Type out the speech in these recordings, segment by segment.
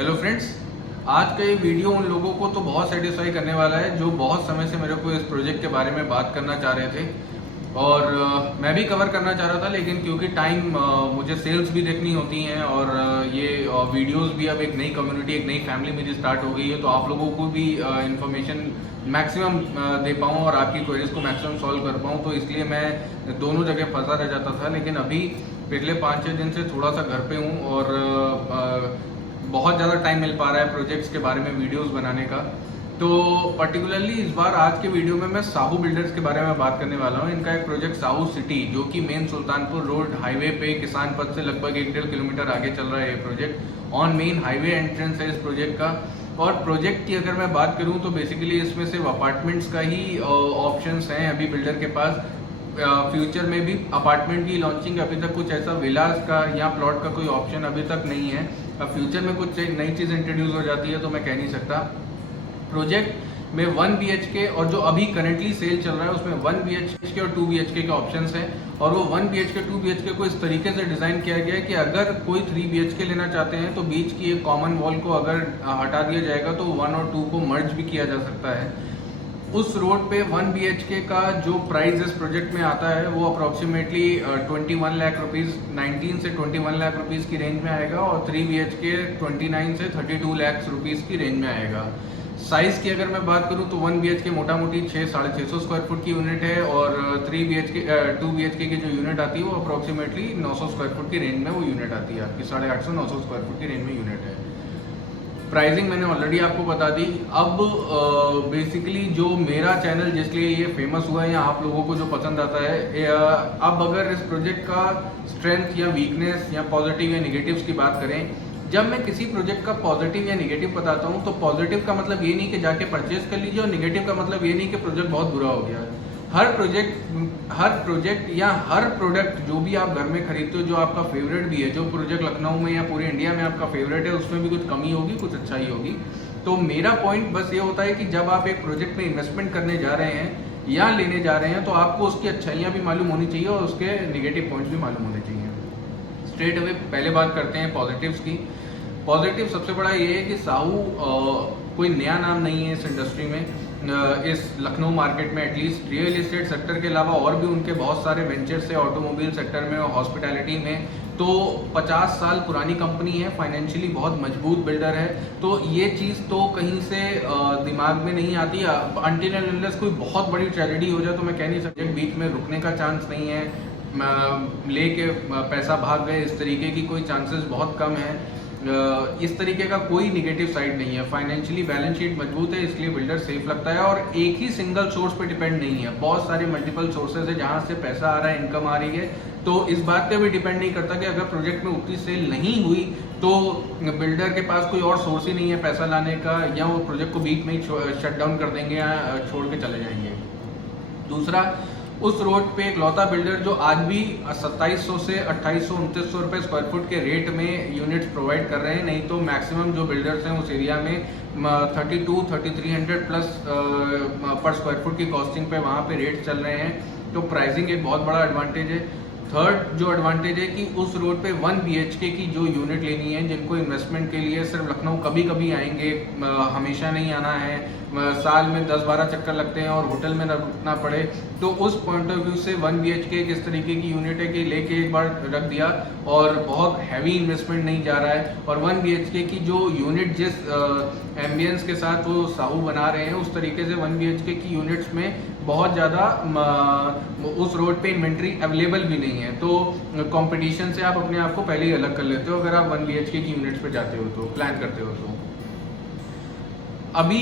Hello friends, आज का ये वीडियो उन लोगों को तो बहुत सेटिस्फाई करने वाला है जो बहुत समय से मेरे को इस प्रोजेक्ट के बारे में बात करना चाह रहे थे और मैं भी कवर करना चाह रहा था, लेकिन क्योंकि टाइम मुझे सेल्स भी देखनी होती हैं और ये वीडियोस भी अब एक नई कम्युनिटी, एक नई फैमिली मेरी स्टार्ट हो गई है, तो आप लोगों को भी इंफॉर्मेशन मैक्सिमम दे पाऊँ और आपकी क्वेरीज को मैक्सिमम सॉल्व कर पाऊँ, तो इसलिए मैं दोनों जगह फंसा रह जाता था। लेकिन अभी पिछले 5-6 दिन से थोड़ा सा घर पे हूँ और बहुत ज़्यादा टाइम मिल पा रहा है प्रोजेक्ट्स के बारे में वीडियोस बनाने का। तो पर्टिकुलरली इस बार आज के वीडियो में मैं साहू बिल्डर्स के बारे में बात करने वाला हूँ। इनका एक प्रोजेक्ट साहू सिटी, जो कि मेन सुल्तानपुर रोड हाईवे पे किसान पथ से लगभग 1-1.5 किलोमीटर आगे चल रहा है। ये project on main highway entrance है इस प्रोजेक्ट का। और प्रोजेक्ट की अगर मैं बात करूँ तो बेसिकली इसमें सिर्फ अपार्टमेंट्स का ही ऑप्शंस हैं अभी बिल्डर के पास। फ्यूचर में भी अपार्टमेंट की लॉन्चिंग, अभी तक कुछ ऐसा विलास का या प्लॉट का कोई ऑप्शन अभी तक नहीं है। अब फ्यूचर में कुछ नई चीज़ इंट्रोड्यूस हो जाती है तो मैं कह नहीं सकता। प्रोजेक्ट में 1 BHK और जो अभी करेंटली सेल चल रहा है उसमें 1 BHK और 2 BHK के ऑप्शंस हैं। और वो 1 BHK 2 BHK को इस तरीके से डिज़ाइन किया गया है कि अगर कोई 3 BHK लेना चाहते हैं तो बीच की एक कॉमन वॉल को अगर हटा दिया जाएगा तो 1 और 2 को मर्ज भी किया जा सकता है। उस रोड पे 1 BHK का जो प्राइस इस प्रोजेक्ट में आता है वो अप्रॉक्सीमेटली 21 लाख रुपीज़, 19 से 21 लाख रुपीज़ की रेंज में आएगा और 3 BHK 29 से 32 लाख रुपीज़ की रेंज में आएगा। साइज़ की अगर मैं बात करूं तो 1 BHK मोटा मोटी 600-650 स्क्वायर फुट की यूनिट है और 2 BHK की जो यूनिट आती है वो अप्रॉक्सीमेटली 900 स्क्वायर फुट की रेंज में वो यूनिट आती है, आपकी 850-900 स्क्वायर फुट की रेंज में यूनिट है। प्राइसिंग मैंने ऑलरेडी आपको बता दी। अब बेसिकली जो मेरा चैनल जिसलिए ये फेमस हुआ है या आप लोगों को जो पसंद आता है, अब अगर इस प्रोजेक्ट का स्ट्रेंथ या वीकनेस या पॉजिटिव या निगेटिव्स की बात करें, जब मैं किसी प्रोजेक्ट का पॉजिटिव या निगेटिव बताता हूँ तो पॉजिटिव का मतलब ये नहीं कि जाके परचेज कर लीजिए और निगेटिव का मतलब ये नहीं कि प्रोजेक्ट बहुत बुरा हो गया। हर प्रोजेक्ट या हर प्रोडक्ट जो भी आप घर में खरीदते हो, जो आपका फेवरेट भी है, जो प्रोजेक्ट लखनऊ में या पूरे इंडिया में आपका फेवरेट है, उसमें भी कुछ कमी होगी, कुछ अच्छाई होगी। तो मेरा पॉइंट बस ये होता है कि जब आप एक प्रोजेक्ट में इन्वेस्टमेंट करने जा रहे हैं या लेने जा रहे हैं तो आपको उसकी अच्छाइयाँ भी मालूम होनी चाहिए और उसके निगेटिव पॉइंट्स भी मालूम होने चाहिए। स्ट्रेट अवे पहले बात करते हैं पॉजिटिव्स की। पॉजिटिव सबसे बड़ा ये है कि साहू कोई नया नाम नहीं है इस इंडस्ट्री में, इस लखनऊ मार्केट में एटलीस्ट। रियल इस्टेट सेक्टर के अलावा और भी उनके बहुत सारे वेंचर्स है, ऑटोमोबाइल सेक्टर में और हॉस्पिटैलिटी में। तो 50 साल पुरानी कंपनी है, फाइनेंशियली बहुत मजबूत बिल्डर है। तो ये चीज़ तो कहीं से दिमाग में नहीं आती। अनटिल एंड अनलेस कोई बहुत बड़ी ट्रेजेडी हो जाए तो मैं कह नहीं सकता, बीच में रुकने का चांस नहीं है, लेके पैसा भाग गए, इस तरीके की कोई चांसेस बहुत कम है। इस तरीके का कोई निगेटिव साइड नहीं है। फाइनेंशियली बैलेंस शीट मजबूत है, इसलिए बिल्डर सेफ लगता है और एक ही सिंगल सोर्स पे डिपेंड नहीं है, बहुत सारे मल्टीपल सोर्सेज है जहां से पैसा आ रहा है, इनकम आ रही है। तो इस बात पे भी डिपेंड नहीं करता कि अगर प्रोजेक्ट में उतनी सेल नहीं हुई तो बिल्डर के पास कोई और सोर्स ही नहीं है पैसा लाने का, या वो प्रोजेक्ट को बीच में ही शट डाउन कर देंगे या छोड़ के चले जाएंगे। दूसरा, उस रोड पे एक लौता बिल्डर जो आज भी 2700 से 2800-2900 रुपये स्क्वायर फुट के रेट में यूनिट्स प्रोवाइड कर रहे हैं। नहीं तो मैक्सिमम जो बिल्डर्स हैं उस एरिया में 32-3300 प्लस पर स्क्वायर फुट की कॉस्टिंग पे वहाँ पे रेट चल रहे हैं। तो प्राइसिंग एक बहुत बड़ा एडवांटेज है। थर्ड जो एडवांटेज है कि उस रोड पे 1 BHK की जो यूनिट लेनी है, जिनको इन्वेस्टमेंट के लिए सिर्फ लखनऊ कभी कभी आएंगे, हमेशा नहीं आना है, साल में 10-12 चक्कर लगते हैं और होटल में न रुकना पड़े, तो उस पॉइंट ऑफ व्यू से 1 BHK किस तरीके की यूनिट है कि लेके एक बार रख दिया और बहुत हैवी इन्वेस्टमेंट नहीं जा रहा है। और 1 BHK की जो यूनिट जिस एम्बियंस के साथ वो साहू बना रहे हैं, उस तरीके से 1 BHK की यूनिट्स में बहुत ज़्यादा उस रोड पे इन्वेंट्री अवेलेबल भी नहीं है। तो कंपटीशन से आप अपने आप को पहले ही अलग कर लेते हो अगर आप 1 BHK की यूनिट्स पे जाते हो, तो प्लान करते हो। तो अभी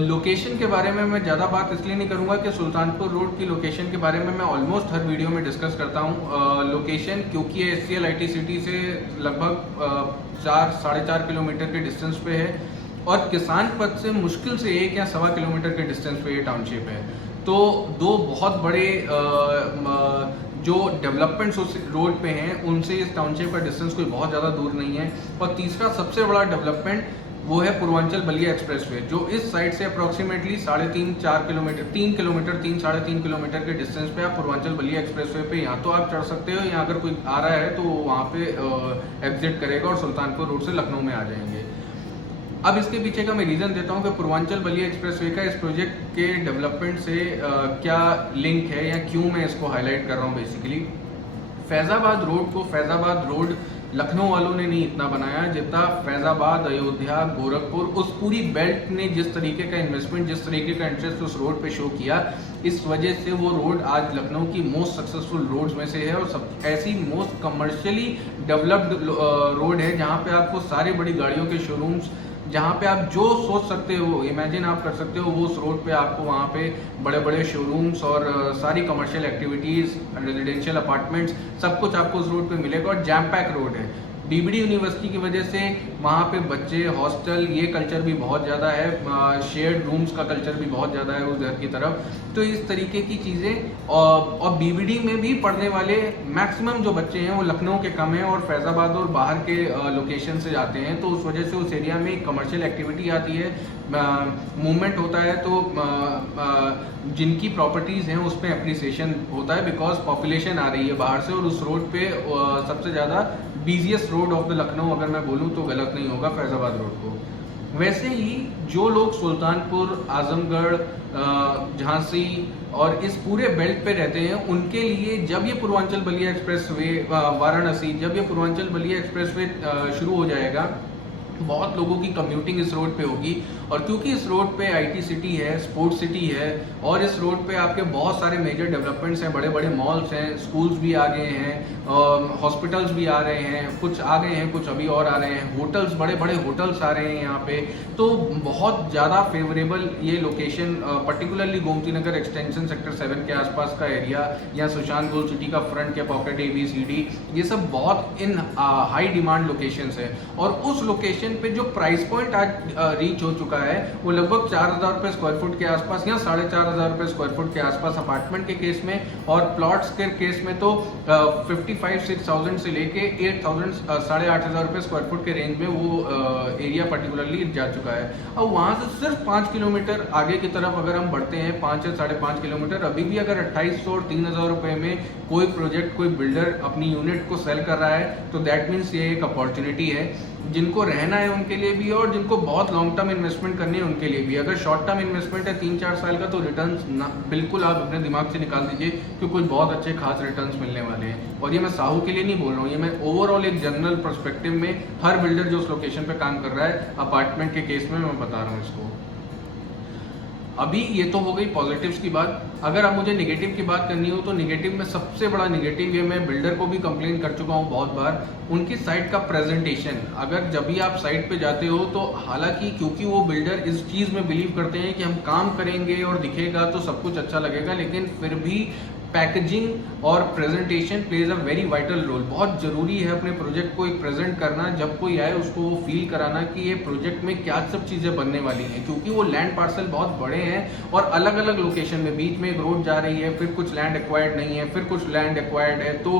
लोकेशन के बारे में मैं ज़्यादा बात इसलिए नहीं करूँगा कि सुल्तानपुर रोड की लोकेशन के बारे में मैं ऑलमोस्ट हर वीडियो में डिस्कस करता हूँ। लोकेशन क्योंकि ये SCL IT सिटी से लगभग 4-4.5 किलोमीटर के डिस्टेंस पे है और किसान पथ से मुश्किल से 1 या 1.25 किलोमीटर के डिस्टेंस पे ये टाउनशिप है। तो दो बहुत बड़े जो डेवलपमेंट्स उस रोड पे हैं उनसे इस टाउनशिप का डिस्टेंस कोई बहुत ज़्यादा दूर नहीं है। और तीसरा सबसे बड़ा डेवलपमेंट वो है पूर्वांचल बलिया एक्सप्रेसवे, जो इस साइड से अप्रॉक्सीमेटली 3.5-4 किलोमीटर, 3-3.5 किलोमीटर के डिस्टेंस पे आप पूर्वांचल बलिया एक्सप्रेसवे पे यहाँ तो आप चढ़ सकते हो, या अगर कोई आ रहा है तो वहाँ पे एग्जिट करेगा और सुल्तानपुर रोड से लखनऊ में आ जाएंगे। अब इसके पीछे का मैं रीज़न देता हूँ कि पूर्वांचल बलिया एक्सप्रेसवे का इस प्रोजेक्ट के डेवलपमेंट से क्या लिंक है या क्यों मैं इसको हाईलाइट कर रहा हूँ। बेसिकली फैज़ाबाद रोड को फैज़ाबाद रोड लखनऊ वालों ने नहीं इतना बनाया जितना फैज़ाबाद, अयोध्या, गोरखपुर, उस पूरी बेल्ट ने जिस तरीके का इन्वेस्टमेंट, जिस तरीके का इंटरेस्ट उस रोड पे शो किया, इस वजह से वो रोड आज लखनऊ की मोस्ट सक्सेसफुल रोड्स में से है और सब ऐसी मोस्ट कमर्शियली डेवलप्ड रोड है जहाँ पे आपको सारी बड़ी गाड़ियों के शोरूम्स, जहाँ पे आप जो सोच सकते हो, इमेजिन आप कर सकते हो, वो उस रोड पे आपको वहाँ पे बड़े बड़े शोरूम्स और सारी कमर्शियल एक्टिविटीज़, रेजिडेंशियल अपार्टमेंट्स, सब कुछ आपको उस रोड पे मिलेगा और जैम पैक रोड है। बीबीडी यूनिवर्सिटी की वजह से वहाँ पे बच्चे, हॉस्टल, ये कल्चर भी बहुत ज़्यादा है, शेयर्ड रूम्स का कल्चर भी बहुत ज़्यादा है उधर की तरफ। तो इस तरीके की चीज़ें और बीबीडी में भी पढ़ने वाले मैक्सिमम जो बच्चे हैं वो लखनऊ के कम हैं और फैज़ाबाद और बाहर के लोकेशन से जाते हैं, तो उस वजह से उस एरिया में कमर्शियल एक्टिविटी आती है, मूवमेंट होता है, तो जिनकी प्रॉपर्टीज़ हैं उस पर एप्रिसिएशन होता है बिकॉज पॉपुलेशन आ रही है बाहर से और उस रोड पे सबसे ज़्यादा busiest road of the Lucknow, अगर मैं बोलूँ तो गलत नहीं होगा, फैज़ाबाद रोड को। वैसे ही जो लोग सुल्तानपुर, आजमगढ़, झांसी और इस पूरे बेल्ट पे रहते हैं, उनके लिए जब ये पूर्वांचल बलिया एक्सप्रेसवे, वाराणसी, जब ये पूर्वांचल बलिया एक्सप्रेसवे शुरू हो जाएगा, बहुत लोगों की कम्यूटिंग इस रोड पे होगी। और क्योंकि इस रोड पे आईटी सिटी है, स्पोर्ट्स सिटी है और इस रोड पे आपके बहुत सारे मेजर डेवलपमेंट्स हैं, बड़े बड़े मॉल्स हैं, स्कूल्स भी आ गए हैं, हॉस्पिटल्स भी आ रहे हैं, कुछ आ गए हैं, कुछ अभी और आ रहे हैं, होटल्स, बड़े बड़े होटल्स आ रहे हैं यहाँ पे, तो बहुत ज़्यादा फेवरेबल ये location, particularly Gomti Nagar extension sector 7 के आसपास का एरिया या सुशांत गोल्ड सिटी का फ्रंट के पॉकेट ABCD, ये सब बहुत इन हाई डिमांड लोकेशंस है। और उस लोकेशन पे जो प्राइस पॉइंट आज रीच हो चुका है वो लगभग 4,000 रुपये स्क्वायर फुट के आसपास या 4,500 रुपये स्क्वायर फुट के आसपास अपार्टमेंट के केस में, और प्लॉट्स के केस में तो 55,000-6,000 से लेके 8,000, 8,500 रुपये स्क्वायर फुट के रेंज में वो एरिया पर्टिकुलरली जा चुका है। अब वहाँ से सिर्फ 5 किलोमीटर आगे की तरफ अगर हम बढ़ते हैं, 5 या 5.5 किलोमीटर, अभी भी अगर 2,800 और 3,000 रुपये में कोई प्रोजेक्ट, कोई बिल्डर अपनी यूनिट को सेल कर रहा है, तो दैट मीन्स ये एक अपॉर्चुनिटी है जिनको रहना है उनके लिए भी और जिनको बहुत लॉन्ग टर्म इन्वेस्टमेंट करनी है उनके लिए भी। अगर शॉर्ट टर्म इन्वेस्टमेंट है 3-4 साल का, तो रिटर्न्स बिल्कुल आप अपने दिमाग से निकाल दीजिए कि कुछ बहुत अच्छे खास रिटर्न्स मिलने वाले हैं। और ये मैं साहू के लिए नहीं बोल रहा हूँ, ये मैं ओवरऑल एक जनरल पर्सपेक्टिव में हर बिल्डर जो उस लोकेशन पे काम कर रहा है अपार्टमेंट के केस में मैं बता रहा हूँ इसको। अभी ये तो हो गई पॉजिटिव्स की बात। अगर अब मुझे नेगेटिव की बात करनी हो तो नेगेटिव में सबसे बड़ा नेगेटिव, ये मैं बिल्डर को भी कंप्लेन कर चुका हूँ बहुत बार, उनकी साइट का प्रेजेंटेशन। अगर जब भी आप साइट पे जाते हो तो हालांकि क्योंकि वो बिल्डर इस चीज़ में बिलीव करते हैं कि हम काम करेंगे और दिखेगा तो सब कुछ अच्छा लगेगा, लेकिन फिर भी पैकेजिंग और presentation plays a very vital role. बहुत ज़रूरी है अपने प्रोजेक्ट को एक प्रेजेंट करना, जब कोई आए उसको वो फील कराना कि ये प्रोजेक्ट में क्या सब चीज़ें बनने वाली हैं, क्योंकि वो लैंड पार्सल बहुत बड़े हैं और अलग अलग लोकेशन में, बीच में एक रोड जा रही है, फिर कुछ लैंड एक्वायर्ड नहीं है, फिर कुछ लैंड एक्वायर्ड है, तो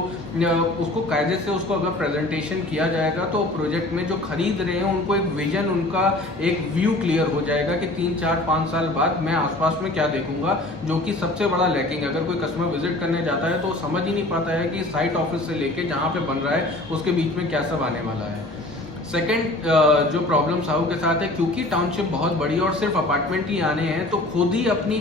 उसको कायदे से उसको अगर प्रेजेंटेशन किया जाएगा तो प्रोजेक्ट में जो खरीद रहे हैं उनको एक विजन, उनका एक व्यू क्लियर हो जाएगा कि 3-4-5 साल बाद मैं आसपास में क्या देखूंगा, जो कि सबसे बड़ा लैकिंग। अगर कोई कस्टमर विजिट करने जाता है तो वो समझ ही नहीं पाता है कि साइट ऑफिस से लेके जहाँ पे बन रहा है उसके बीच में क्या सब आने वाला है। सेकेंड जो प्रॉब्लम साहू के साथ है, क्योंकि टाउनशिप बहुत बड़ी और सिर्फ अपार्टमेंट ही आने हैं, तो खुद ही अपनी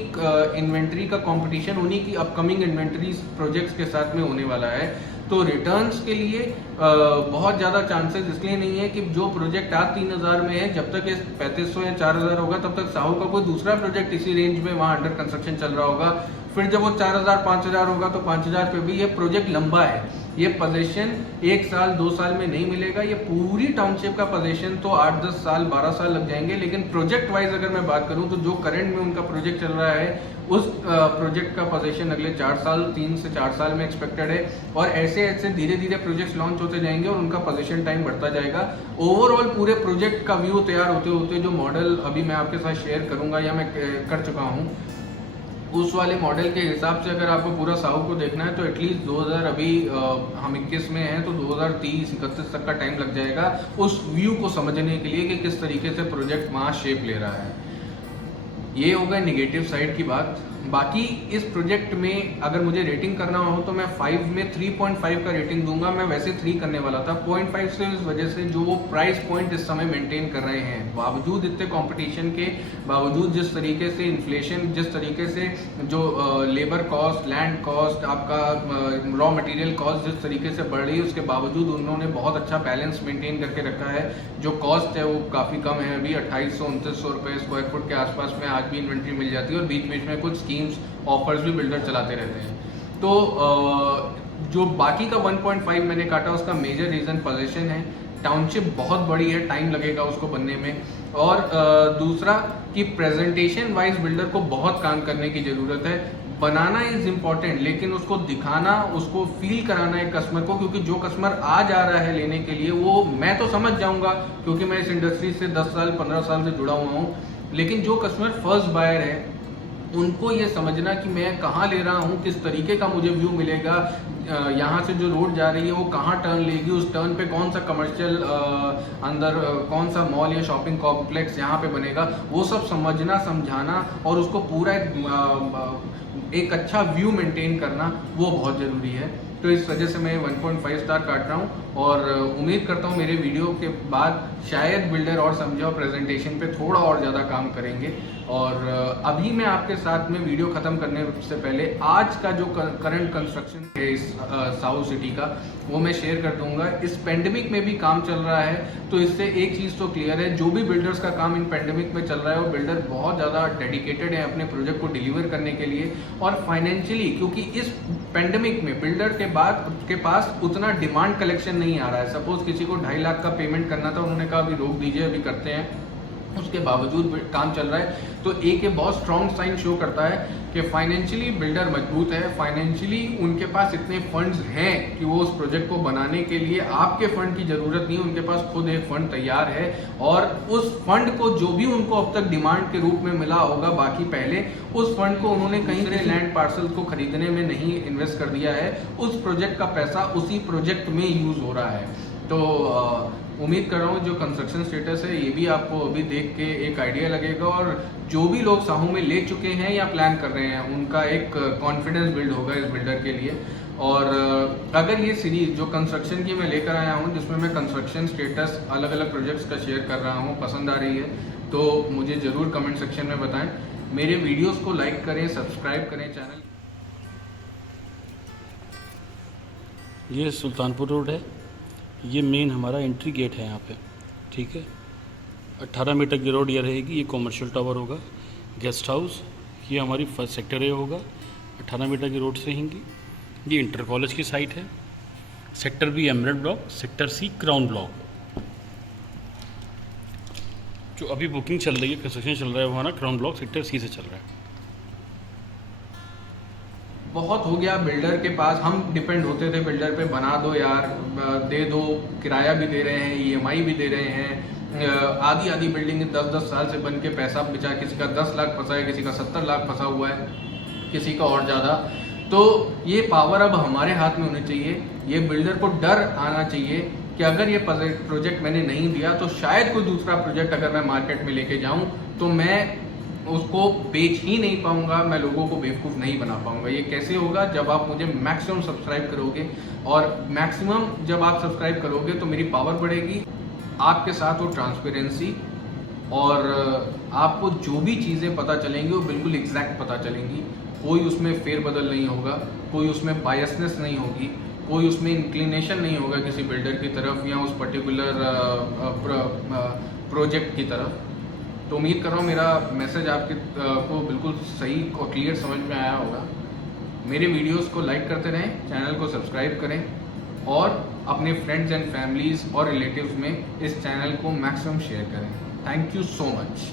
इन्वेंट्री का कंपटीशन उन्हीं की अपकमिंग इन्वेंट्री प्रोजेक्ट्स के साथ में होने वाला है। तो रिटर्न्स के लिए बहुत ज़्यादा चांसेस इसलिए नहीं है कि जो प्रोजेक्ट आज 3,000 में है, जब तक ये 3,500 या 4,000 होगा तब तक साहू का कोई दूसरा प्रोजेक्ट इसी रेंज में वहाँ अंडर कंस्ट्रक्शन चल रहा होगा। फिर जब वो 4,000-5,000 होगा तो 5,000 पे भी ये प्रोजेक्ट लंबा है, ये पोजीशन 1 साल 2 साल में नहीं मिलेगा। ये पूरी टाउनशिप का पोजीशन तो 8-10 साल 12 साल लग जाएंगे, लेकिन प्रोजेक्ट वाइज अगर मैं बात करूं तो जो करंट में उनका प्रोजेक्ट चल रहा है उस प्रोजेक्ट का पोजीशन अगले 4 साल 3 से 4 साल में एक्सपेक्टेड है। और ऐसे ऐसे धीरे धीरे प्रोजेक्ट्स लॉन्च होते जाएंगे और उनका पोजीशन टाइम बढ़ता जाएगा। ओवरऑल पूरे प्रोजेक्ट का व्यू तैयार होते होते जो मॉडल अभी मैं आपके साथ शेयर करूंगा या मैं कर चुका हूँ, उस वाले मॉडल के हिसाब से अगर आपको पूरा साहू को देखना है तो एटलीस्ट 2000, अभी हम 21 में हैं तो 2030-31 तक का टाइम लग जाएगा उस व्यू को समझने के लिए कि किस तरीके से प्रोजेक्ट वहाँ शेप ले रहा है। ये हो गया निगेटिव साइड की बात। बाकी इस प्रोजेक्ट में अगर मुझे रेटिंग करना हो तो मैं 5 में 3.5 का रेटिंग दूंगा। मैं वैसे 3 करने वाला था 0.5 से, इस वजह से जो वो प्राइस पॉइंट इस समय मेंटेन कर रहे हैं, बावजूद इतने कंपटीशन के बावजूद, जिस तरीके से इन्फ्लेशन, जिस तरीके से जो लेबर कॉस्ट, लैंड कॉस्ट, आपका रॉ मटेरियल कॉस्ट जिस तरीके से बढ़ रही है, उसके बावजूद उन्होंने बहुत अच्छा बैलेंस मेंटेन करके रखा है। जो कॉस्ट है वो काफ़ी कम है, अभी 2800-2900 रुपये स्क्वायर फुट के आसपास में आज भी इन्वेंट्री मिल जाती है, और बीच बीच में कुछ स्कीम्स, ऑफर्स भी बिल्डर चलाते रहते हैं। तो जो बाकी का 1.5 मैंने काटा, उसका मेजर रीज़न पोजीशन है। टाउनशिप बहुत बड़ी है, टाइम लगेगा उसको बनने में, और दूसरा कि प्रेजेंटेशन वाइज बिल्डर को बहुत काम करने की ज़रूरत है। बनाना इज़ इम्पॉर्टेंट, लेकिन उसको दिखाना, उसको फील कराना एक कस्टमर को, क्योंकि जो कस्टमर आ जा रहा है लेने के लिए, वो मैं तो समझ जाऊंगा क्योंकि मैं इस इंडस्ट्री से 10 साल 15 साल से जुड़ा हुआ हूँ, लेकिन जो कस्टमर फर्स्ट बायर है उनको ये समझना कि मैं कहाँ ले रहा हूँ, किस तरीके का मुझे व्यू मिलेगा, यहाँ से जो रोड जा रही है वो कहाँ टर्न लेगी, उस टर्न पे कौन सा कमर्शियल अंदर कौन सा मॉल या शॉपिंग कॉम्प्लेक्स यहाँ पे बनेगा, वो सब समझना, समझाना और उसको पूरा एक अच्छा व्यू मेंटेन करना, वो बहुत ज़रूरी है। तो इस वजह से मैं 1.5 स्टार काट रहा हूँ, और उम्मीद करता हूँ मेरे वीडियो के बाद शायद बिल्डर और समझे और प्रेजेंटेशन पे थोड़ा और ज़्यादा काम करेंगे। और अभी मैं आपके साथ में वीडियो ख़त्म करने से पहले आज का जो करंट कंस्ट्रक्शन है इस साउथ सिटी का, वो मैं शेयर कर दूंगा। इस पेंडेमिक में भी काम चल रहा है, तो इससे एक चीज़ तो क्लियर है, जो भी बिल्डर्स का काम इन पेंडेमिक में चल रहा है वो बिल्डर बहुत ज़्यादा डेडिकेटेड है अपने प्रोजेक्ट को डिलीवर करने के लिए, और फाइनेंशियली, क्योंकि इस पेंडेमिक में बिल्डर के पास उतना डिमांड कलेक्शन नहीं आ रहा है। सपोज किसी को 2.5 लाख का पेमेंट करना था, उन्होंने कहा अभी रोक दीजिए, अभी करते हैं, उसके बावजूद काम चल रहा है। तो एक ये बहुत स्ट्रॉन्ग साइन शो करता है कि फाइनेंशियली बिल्डर मजबूत है, फाइनेंशियली उनके पास इतने फंड्स हैं कि वो उस प्रोजेक्ट को बनाने के लिए आपके फंड की ज़रूरत नहीं, उनके पास खुद एक फंड तैयार है, और उस फंड को जो भी उनको अब तक डिमांड के रूप में मिला होगा बाकी पहले, उस फंड को उन्होंने कहीं से लैंड पार्सल को खरीदने में नहीं इन्वेस्ट कर दिया है, उस प्रोजेक्ट का पैसा उसी प्रोजेक्ट में यूज़ हो रहा है। तो उम्मीद कर रहा हूँ जो कंस्ट्रक्शन स्टेटस है ये भी आपको अभी देख के एक आइडिया लगेगा, और जो भी लोग साहू में ले चुके हैं या प्लान कर रहे हैं उनका एक कॉन्फिडेंस बिल्ड होगा इस बिल्डर के लिए। और अगर ये सीरीज जो कंस्ट्रक्शन की मैं लेकर आया हूँ, जिसमें मैं कंस्ट्रक्शन स्टेटस अलग अलग प्रोजेक्ट्स का शेयर कर रहा हूँ, पसंद आ रही है तो मुझे ज़रूर कमेंट सेक्शन में बताएं। मेरे वीडियोज़ को लाइक करें, सब्सक्राइब करें चैनल। ये सुल्तानपुर रोड है, ये मेन हमारा एंट्री गेट है यहाँ पे, ठीक है। 18 मीटर की रोड ये रहेगी, ये कॉमर्शियल टावर होगा, गेस्ट हाउस, ये हमारी फर्स्ट सेक्टर ए होगा, 18 मीटर की रोड से रहेंगी। ये इंटर कॉलेज की साइट है, sector B emirate block, sector C crown block. जो अभी बुकिंग चल रही है, कंस्ट्रक्शन चल रहा है, वो हमारा क्राउन ब्लॉक सेक्टर सी से चल रहा है। बहुत हो गया बिल्डर के पास, हम डिपेंड होते थे बिल्डर पे, बना दो यार, दे दो, किराया भी दे रहे हैं, EMI भी दे रहे हैं, आधी बिल्डिंग 10-10 साल से बन के पैसा बेचा, किसी का 10 लाख फंसा है, किसी का 70 लाख फंसा हुआ है, किसी का और ज़्यादा। तो ये पावर अब हमारे हाथ में होनी चाहिए। ये बिल्डर को डर आना चाहिए कि अगर ये प्रोजेक्ट मैंने नहीं दिया तो शायद कोई दूसरा प्रोजेक्ट अगर मैं मार्केट में लेके जाऊँ तो मैं उसको बेच ही नहीं पाऊंगा, मैं लोगों को बेवकूफ़ नहीं बना पाऊंगा। ये कैसे होगा? जब आप मुझे मैक्सिमम सब्सक्राइब करोगे, और मैक्सिमम जब आप सब्सक्राइब करोगे तो मेरी पावर बढ़ेगी, आपके साथ वो ट्रांसपेरेंसी, और आपको जो भी चीज़ें पता चलेंगी वो बिल्कुल एग्जैक्ट पता चलेंगी। कोई उसमें फेरबदल नहीं होगा, कोई उसमें बायसनेस नहीं होगी, कोई उसमें इंक्लिनेशन नहीं होगा किसी बिल्डर की तरफ या उस पर्टिकुलर प्रोजेक्ट की तरफ। तो उम्मीद कर रहा हूँ मेरा मैसेज आपके को बिल्कुल सही और क्लियर समझ में आया होगा। मेरे वीडियोस को लाइक करते रहें, चैनल को सब्सक्राइब करें, और अपने फ्रेंड्स एंड फैमिलीज़ और रिलेटिव्स में इस चैनल को मैक्सिमम शेयर करें। Thank you so much.